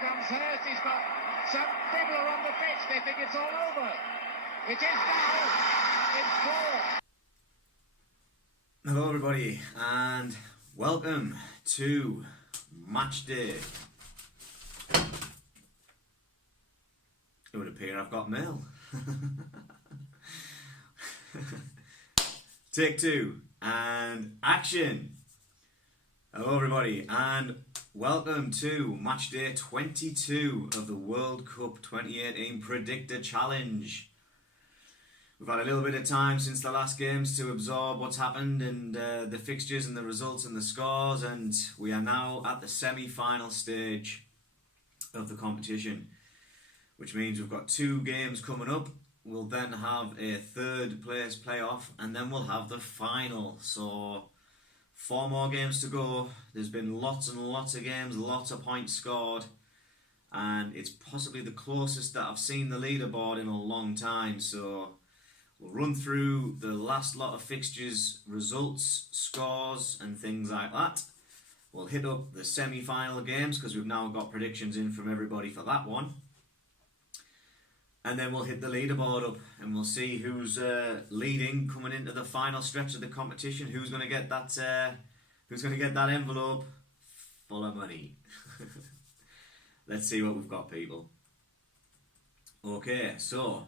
comes Hurst. He's got some people are on the pitch. They think it's all over. It is now in four. Hello everybody and welcome to Match Day. It would appear I've got mail. Take two and action. Hello everybody and welcome to Match Day 22 of the World Cup 2018 Predictor Challenge. We've had a little bit of time since the last games to absorb what's happened and the fixtures and the results and the scores, and we are now at the semi-final stage of the competition, which means we've got two games coming up. We'll then have a third place playoff and then we'll have the final. So 4 more games to go. There's been lots and lots of games, lots of points scored, and it's possibly the closest that I've seen the leaderboard in a long time. So we'll run through the last lot of fixtures, results, scores and things like that. We'll hit up the semi-final games because we've now got predictions in from everybody for that one. And then we'll hit the leaderboard up and we'll see who's leading coming into the final stretch of the competition. Who's going to get that envelope full of money. Let's see what we've got, people. Okay, so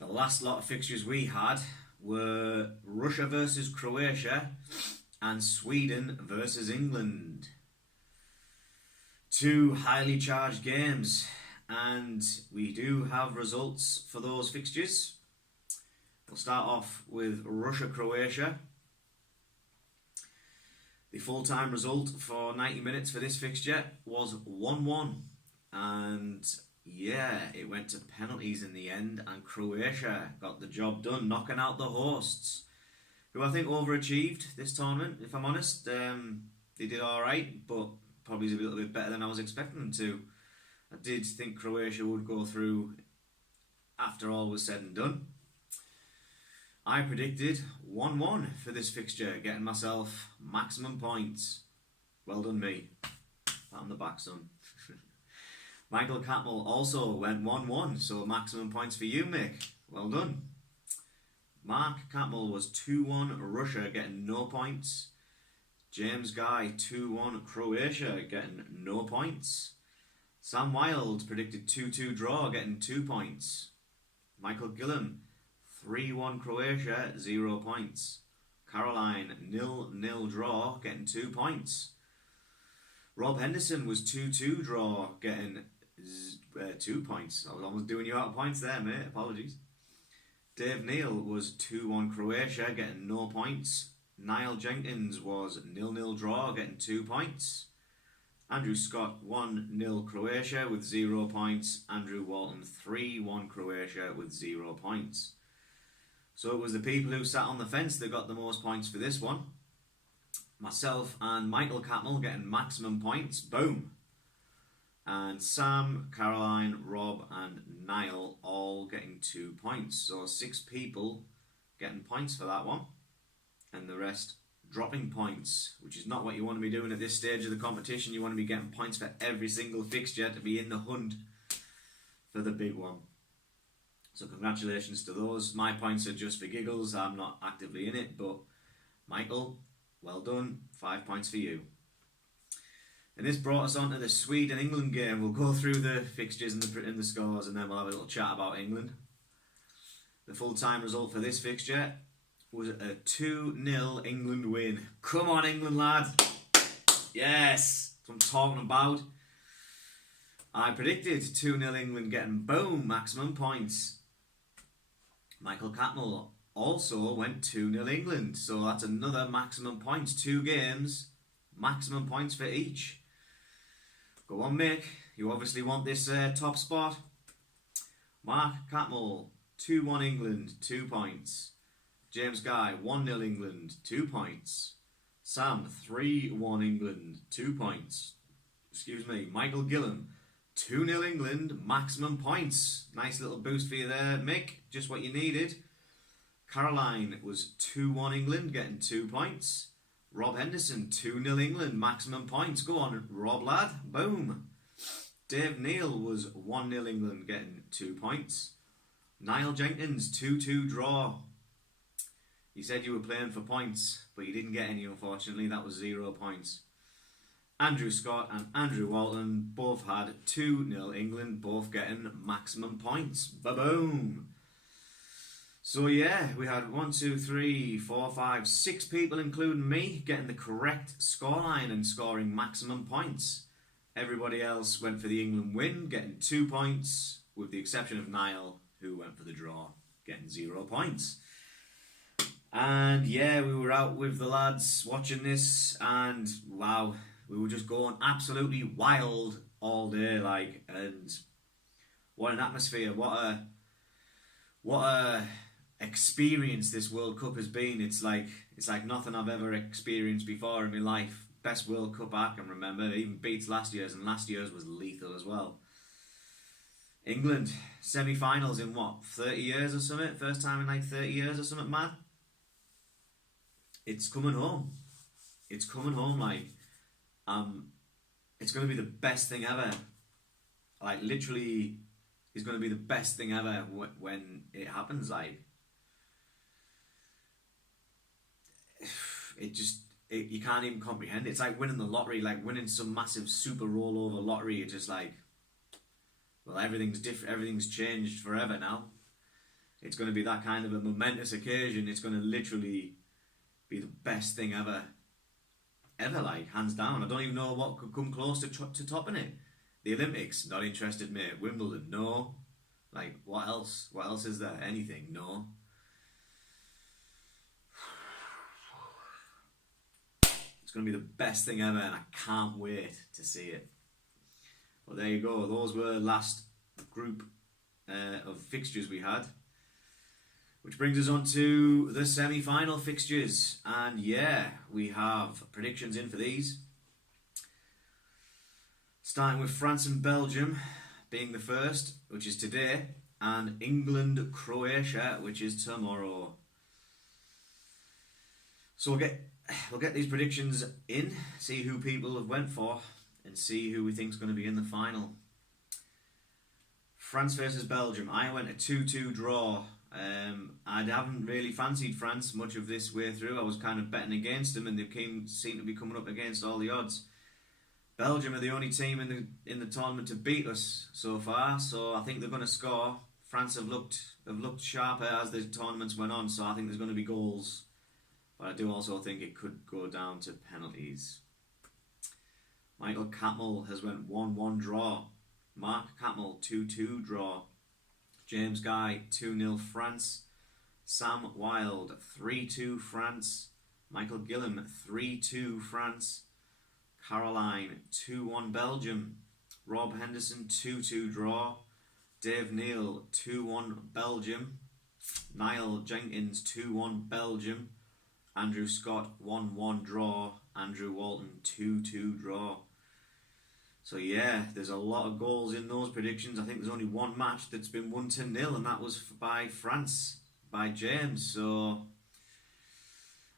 the last lot of fixtures we had were Russia versus Croatia and Sweden versus England. 2 highly charged games, and we do have results for those fixtures. We'll start off with Russia-Croatia. The full-time result for 90 minutes for this fixture was 1-1, and yeah, it went to penalties in the end, and Croatia got the job done, knocking out the hosts, who I think overachieved this tournament, if I'm honest. They did alright, but probably a little bit better than I was expecting them to. I did think Croatia would go through after all was said and done. I predicted 1-1 for this fixture, getting myself maximum points. Well done me. Pat on the back, son. Michael Catmull also went 1-1, so maximum points for you, Mick. Well done. Mark Catmull was 2-1 Russia, getting no points. James Guy 2-1 Croatia, getting no points. Sam Wilde predicted 2-2 draw, getting 2 points. Michael Gillam 3-1 Croatia, 0 points. Caroline 0-0 draw, getting 2 points. Rob Henderson was 2-2 draw, getting 2 points. I was almost doing you out of points there, mate. Apologies. Dave Neal was 2-1 Croatia, getting no points. Niall Jenkins was 0-0 draw, getting 2 points. Andrew Scott 1-0 Croatia with 0 points. Andrew Walton 3-1 Croatia with 0 points. So it was the people who sat on the fence that got the most points for this one. Myself and Michael Catmull getting maximum points. Boom. And Sam, Caroline, Rob and Niall all getting 2 points. So 6 people getting points for that one. And the rest dropping points, which is not what you want to be doing at this stage of the competition. You want to be getting points for every single fixture to be in the hunt for the big one. So congratulations to those. My points are just for giggles. I'm not actively in it, but Michael, well done. 5 points for you. And this brought us on to the Sweden-England game. We'll go through the fixtures and the scores, and then we'll have a little chat about England. The full-time result for this fixture was a 2-0 England win. Come on, England, lads. Yes, that's what I'm talking about. I predicted 2-0 England getting, boom, maximum points. Michael Catmull also went 2-0 England. So that's another maximum points. 2 games, maximum points for each. Go on, Mick. You obviously want this top spot. Mark Catmull, 2-1 England, 2 points. James Guy, 1-0 England, 2 points. Sam, 3-1 England, 2 points. Excuse me. Michael Gillam, 2-0 England, maximum points. Nice little boost for you there, Mick. Just what you needed. Caroline was 2-1 England, getting 2 points. Rob Henderson, 2-0 England, maximum points. Go on, Rob lad. Boom. Dave Neal was 1-0 England, getting 2 points. Niall Jenkins, 2-2 draw. You said you were playing for points, but you didn't get any, unfortunately. That was 0 points. Andrew Scott and Andrew Walton both had 2-0 England, both getting maximum points. Ba-boom! So yeah, we had 6 people, including me, getting the correct scoreline and scoring maximum points. Everybody else went for the England win, getting 2 points, with the exception of Niall, who went for the draw, getting 0 points. And yeah, we were out with the lads watching this, and wow, we were just going absolutely wild all day, like, and what an atmosphere, what a experience this World Cup has been. It's like nothing I've ever experienced before in my life. Best World Cup I can remember. It even beats last year's, and last year's was lethal as well. England semi-finals in what, 30 years or something? First time in like 30 years or something, man. It's coming home. It's coming home, like, it's going to be the best thing ever. Like, literally, it's going to be the best thing ever when it happens, like. You can't even comprehend it. It's like winning the lottery, like winning some massive super rollover lottery. It's just like, well, everything's different, everything's changed forever now. It's going to be that kind of a momentous occasion. It's going to literally be the best thing ever, like, hands down. I don't even know what could come close to topping it. The Olympics, not interested, mate. Wimbledon, no. Like, what else? What else is there? Anything? No. It's going to be the best thing ever, and I can't wait to see it. Well, there you go. Those were the last group of fixtures we had. Which brings us on to the semi-final fixtures. And yeah, we have predictions in for these. Starting with France and Belgium being the first, which is today. And England-Croatia, which is tomorrow. So we'll get these predictions in, see who people have went for, and see who we think is going to be in the final. France versus Belgium. I went a 2-2 draw. I haven't really fancied France much of this way through. I was kind of betting against them, and they seem to be coming up against all the odds. Belgium are the only team in the tournament to beat us so far, so I think they're going to score. France have looked sharper as the tournaments went on, so I think there's going to be goals. But I do also think it could go down to penalties. Michael Catmull has went 1-1 draw. Mark Catmull 2-2 draw. James Guy 2-0 France. Sam Wilde 3-2 France. Michael Gillam 3-2 France. Caroline 2-1 Belgium. Rob Henderson 2-2 draw. Dave Neal 2-1 Belgium. Niall Jenkins 2-1 Belgium. Andrew Scott 1-1 draw. Andrew Walton 2-2 draw. So yeah, there's a lot of goals in those predictions. I think there's only one match that's been 1-0, and that was by France, by James. So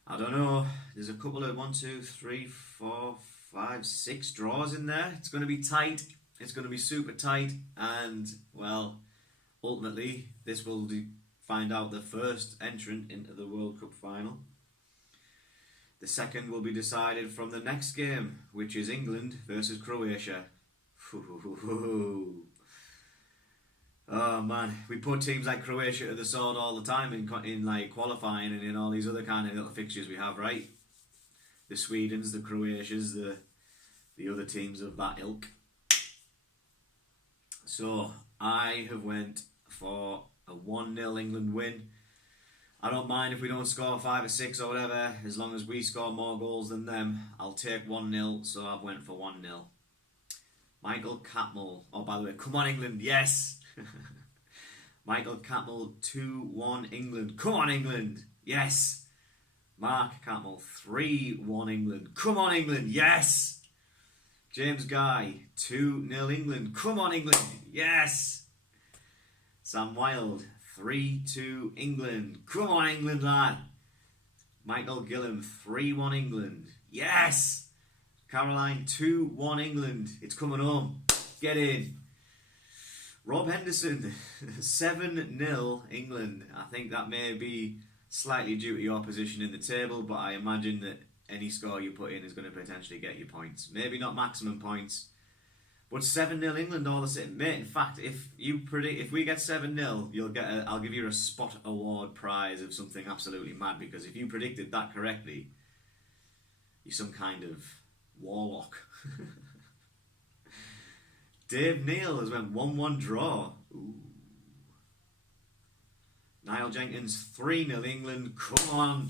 I don't know. There's a couple of 1, 2, 3, 4, 5, 6 draws in there. It's going to be tight. It's going to be super tight, and well, ultimately this will find out the first entrant into the World Cup final. The second will be decided from the next game, which is England versus Croatia. Oh man, we put teams like Croatia to the sword all the time in like qualifying and in all these other kind of little fixtures we have, right? The Swedens, the Croatias, the other teams of that ilk. So I have went for a 1-0 England win. I don't mind if we don't score 5 or 6 or whatever, as long as we score more goals than them. I'll take 1-0, so I've went for 1-0. Michael Catmull. Oh, by the way, come on England, yes! Michael Catmull, 2-1 England. Come on England, yes! Mark Catmull, 3-1 England. Come on England, yes! James Guy, 2-0 England. Come on England, yes! Sam Wilde, 3-2 England. Come on England, lad. Michael Gillam, 3-1 England. Yes! Caroline, 2-1 England. It's coming home. Get in. Rob Henderson, 7-0 England. I think that may be slightly due to your position in the table, but I imagine that any score you put in is going to potentially get you points. Maybe not maximum points, but 7-0 England all the same. Mate, in fact, if we get 7-0, you'll get I'll give you a spot award prize of something absolutely mad, because if you predicted that correctly, you're some kind of warlock. Dave Neal has went 1-1 draw. Ooh. Niall Jenkins 3-0 England. Come on.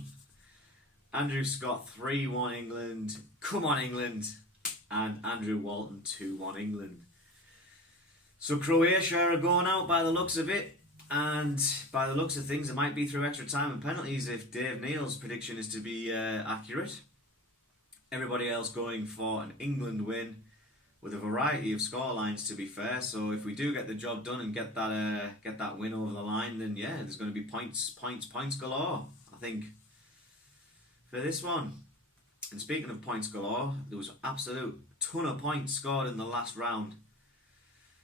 Andrew Scott 3-1 England. Come on England. And Andrew Walton 2-1 England. So Croatia are going out by the looks of it. And by the looks of things, it might be through extra time and penalties if Dave Neal's prediction is to be accurate. Everybody else going for an England win, with a variety of scorelines, to be fair. So if we do get the job done and get that win over the line, then yeah, there's going to be points galore, I think, for this one. And speaking of points galore, there was an absolute ton of points scored in the last round.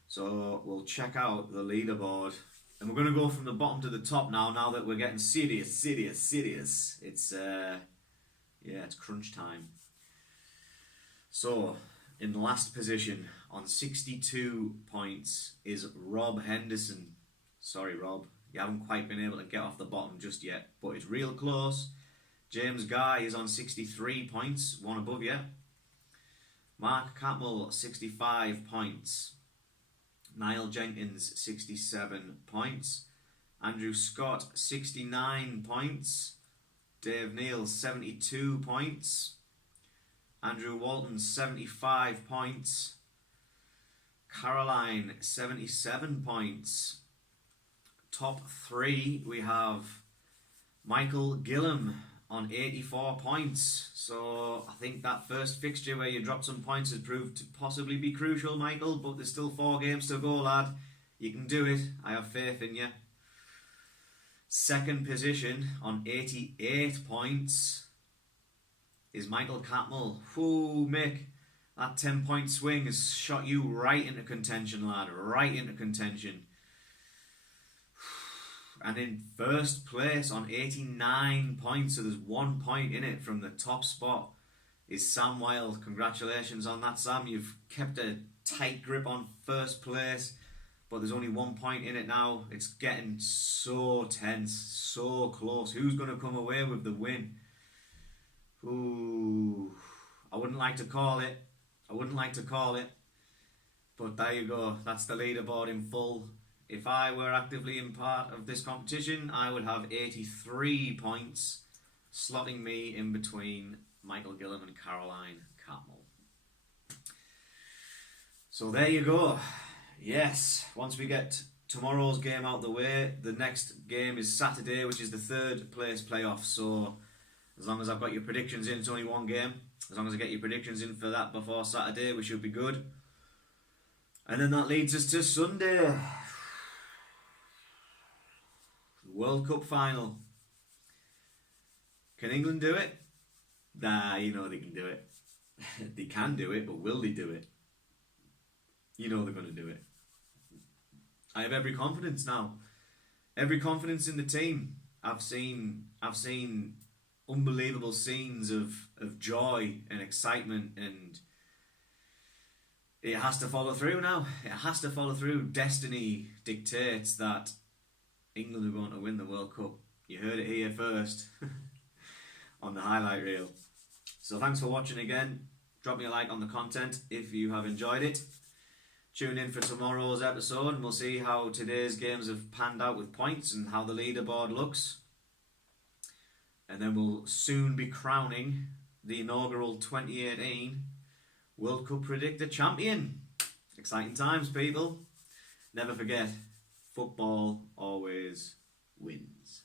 So we'll check out the leaderboard. And we're going to go from the bottom to the top now that we're getting serious. It's, it's crunch time. So, in the last position, on 62 points, is Rob Henderson. Sorry, Rob, you haven't quite been able to get off the bottom just yet, but it's real close. James Guy is on 63 points, one above you. Mark Catmull, 65 points. Niall Jenkins, 67 points. Andrew Scott, 69 points. Dave Neal, 72 points. Andrew Walton, 75 points. Caroline, 77 points. Top three, we have Michael Gillam on 84 points. So I think that first fixture where you dropped some points has proved to possibly be crucial, Michael, but there's still 4 games to go, lad. You can do it. I have faith in you. Second position on 88 points is Michael Catmull. Whoo, Mick, that 10-point swing has shot you right into contention, lad. Right into contention. And in first place on 89 points, so there's 1 point in it from the top spot, is Sam Wilde. Congratulations on that, Sam. You've kept a tight grip on first place, but there's only 1 point in it now. It's getting so tense, so close. Who's going to come away with the win? Ooh, I wouldn't like to call it. But there you go. That's the leaderboard in full. If I were actively in part of this competition, I would have 83 points, slotting me in between Michael Gillam and Caroline Catmull. So there you go. Yes, once we get tomorrow's game out the way, the next game is Saturday, which is the third place playoff. So as long as I've got your predictions in, it's only 1 game. As long as I get your predictions in for that before Saturday, we should be good. And then that leads us to Sunday. World Cup final. Can England do it? Nah, you know they can do it. They can do it, but will they do it? You know they're going to do it. I have every confidence now. Every confidence in the team. I've seen unbelievable scenes of joy and excitement, and it has to follow through now. It has to follow through. Destiny dictates that England are going to win the World Cup. You heard it here first on the highlight reel. So thanks for watching again. Drop me a like on the content if you have enjoyed it. Tune in for tomorrow's episode and we'll see how today's games have panned out with points and how the leaderboard looks. And then we'll soon be crowning the inaugural 2018 World Cup Predictor champion. Exciting times, people. Never forget, football always wins.